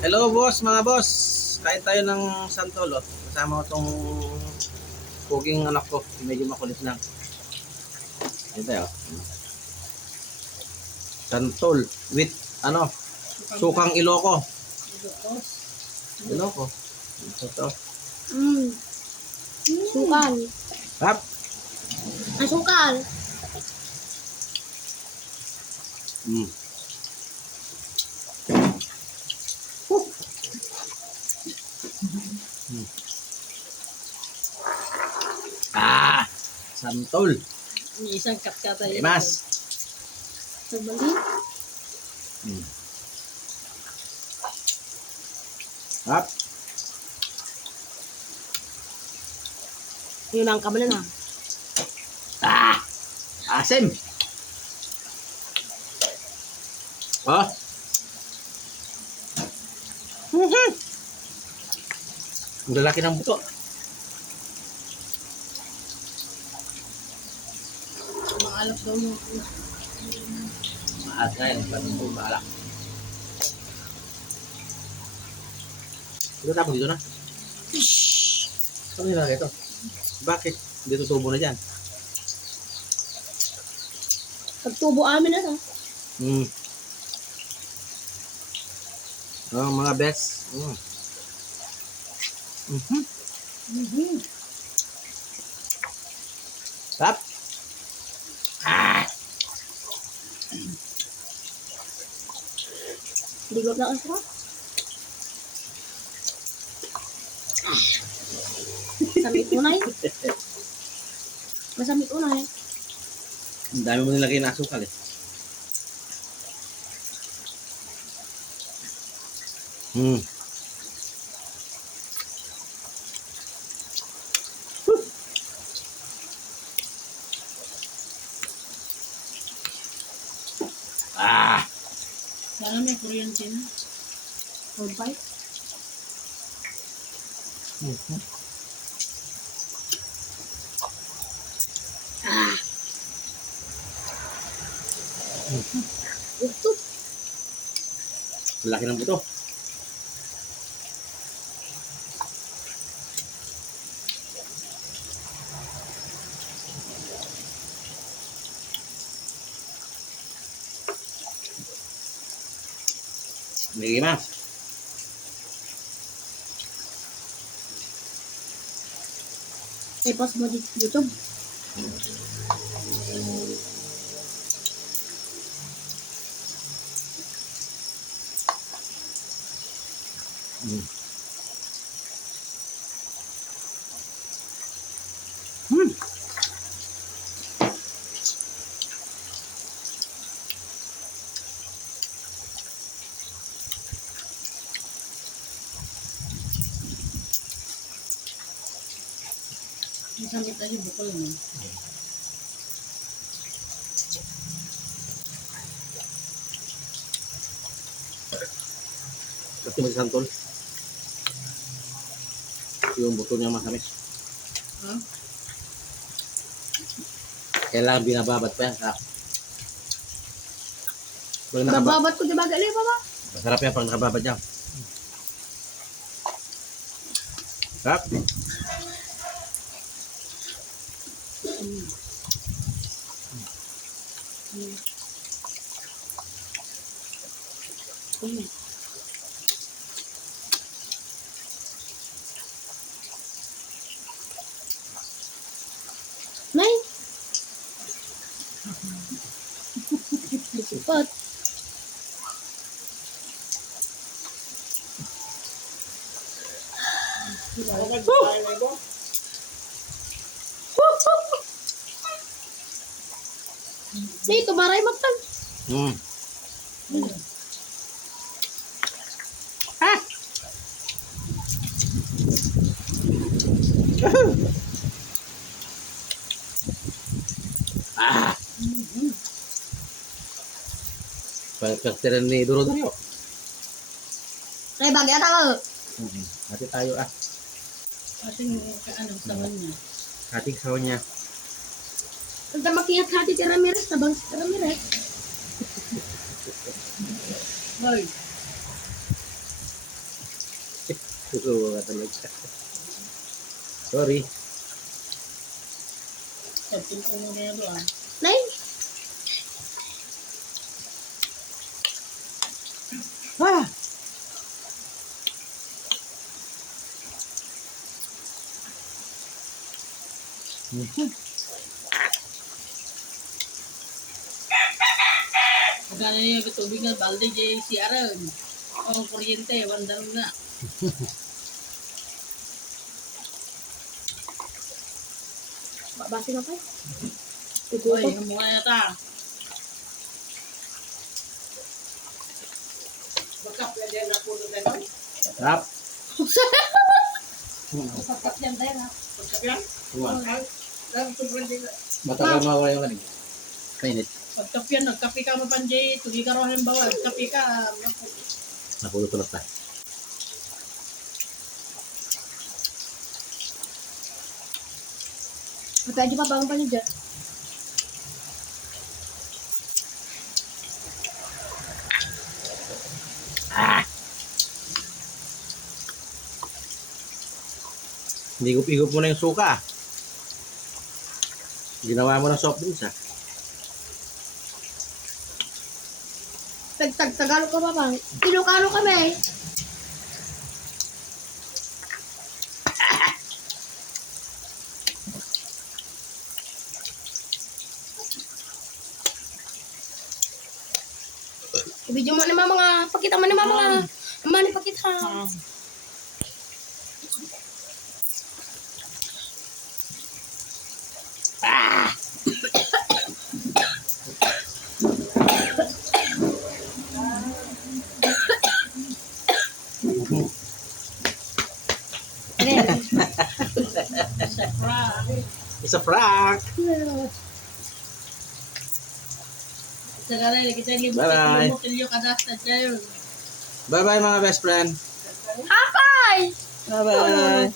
Hello boss, mga boss. Kain tayo ng santol. Oh. Kasama ko tong puging anak ko. Medyo makulit lang. Kain tayo. Santol with sukang Iloko. Iloko. Ito. Sukal. Hap. Ang sukal. Mm. Santol. May isang kapkata yun. Mas. Sa bali. Hap. Yun ang kabala na. Asim. Oh. Ang lalaki ng buto. Maalap daw yung Mahat na yan. Mahalak. Ito tapos dito na. Ano nilagay ito? Bakit? Dito tubo na dyan. pagtubo amin na to. Oh, mga best. Tap. Ligop na ang sarap. Samit unay. Masamit unay. Ang dami mo nilagay na asukal eh. Sana may kuryente na. Hold by. Ito. Laki ng buto. Lagi mas. I-post mo di YouTube. Masamit na yung bukol mo. Kasi may santol. Yung buto niya masamis. Kailangan binababat pa yan. Bababat ko di ba gali pa ba? Masarap yan pag nakababad niya. Sarap. Nay. Cepat. Dito maray magtag. Pagkaktiran ni Duro-Duro. Nay bagay ata ka. Hati tayo Ating sawan niya. Hating sawan niya. Ang tamakiyat hati ti Ramirez, tabang si Ramirez. Hoy. Susuko ka talaga. Sorry. Sabi ko mo na doon. Nay, Ah! Magkano niya yung tubig na balde dyan si Aran. O kuryente, wandang na. babasi na kayo. Uy, Igutom. hamukha na ta. Baka pwede na po doon tayo. Sarap. Pagkap yan tayo na. Pagkap yan? Tuwa. Lang sobrang din. Matagal mawala yung kanig. Mainit. Pagkap yan, nagkapi ka mapanjay. Tugi ka rin halimbawa. Nagkapi ka. Napulot-ulot na. Pwede pa bangon pa niyo dyan. Higup-higup mo na yung suka. Ginawa mo ng soft drinks, ha? Tagalog ka pa bang? Ilocano kami. Ibigyan mo naman mga, pakita mo naman mga, naman ipakita. It's a prank! Sekarang kita lihat Bye-bye. mobil kada saja yun. Bye-bye mga best friend! Hi! Bye-bye!